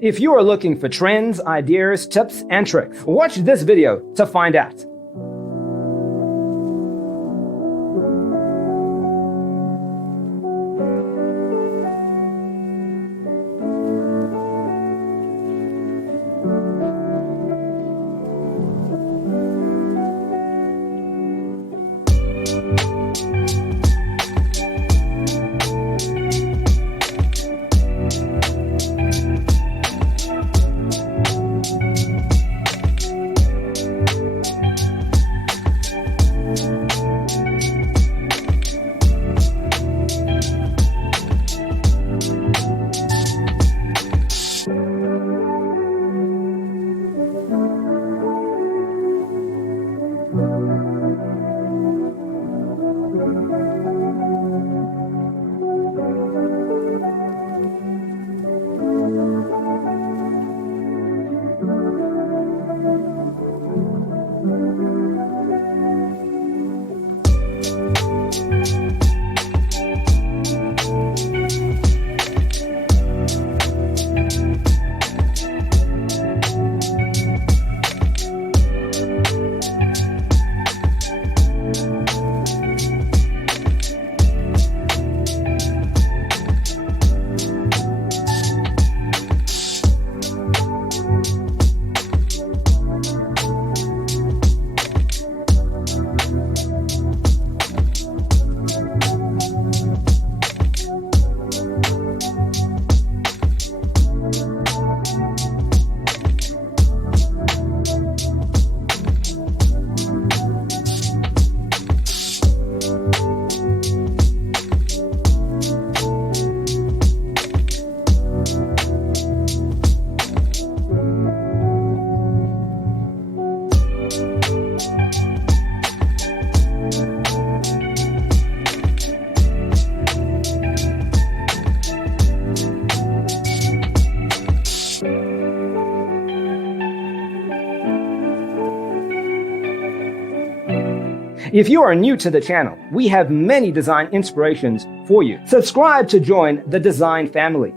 If you are looking for trends, ideas, tips, and tricks, watch this video to find out. If you are new to the channel, we have many design inspirations for you. Subscribe to join the design family.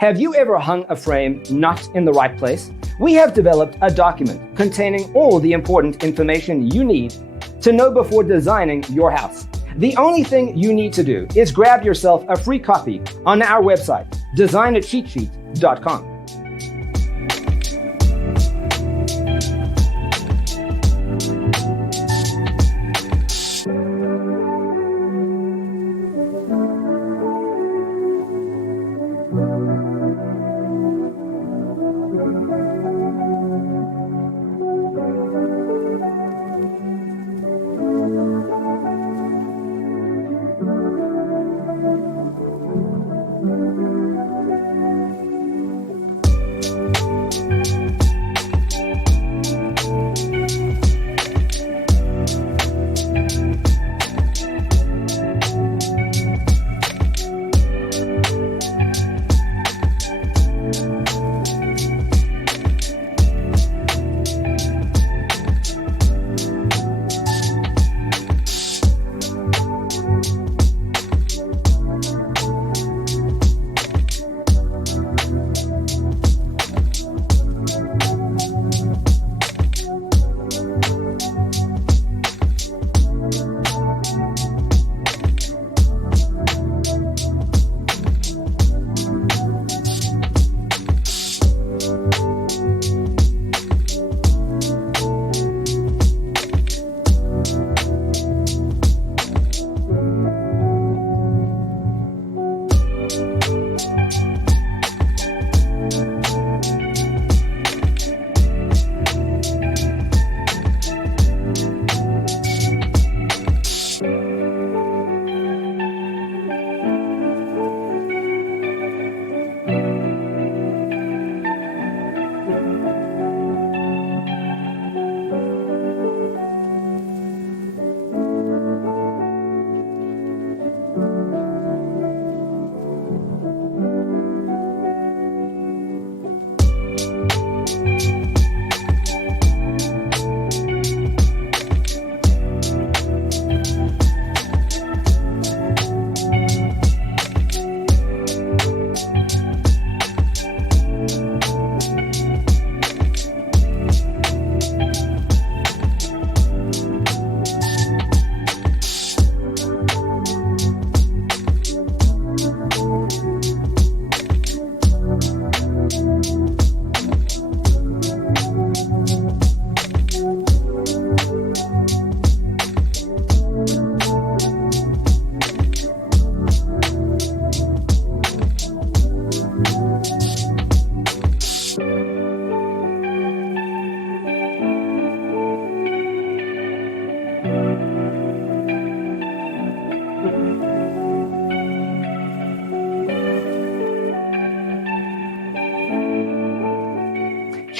Have you ever hung a frame not in the right place? We have developed a document containing all the important information you need to know before designing your house. The only thing you need to do is grab yourself a free copy on our website, designacheatsheet.com.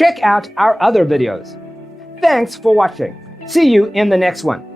Check out our other videos. Thanks for watching. See you in the next one.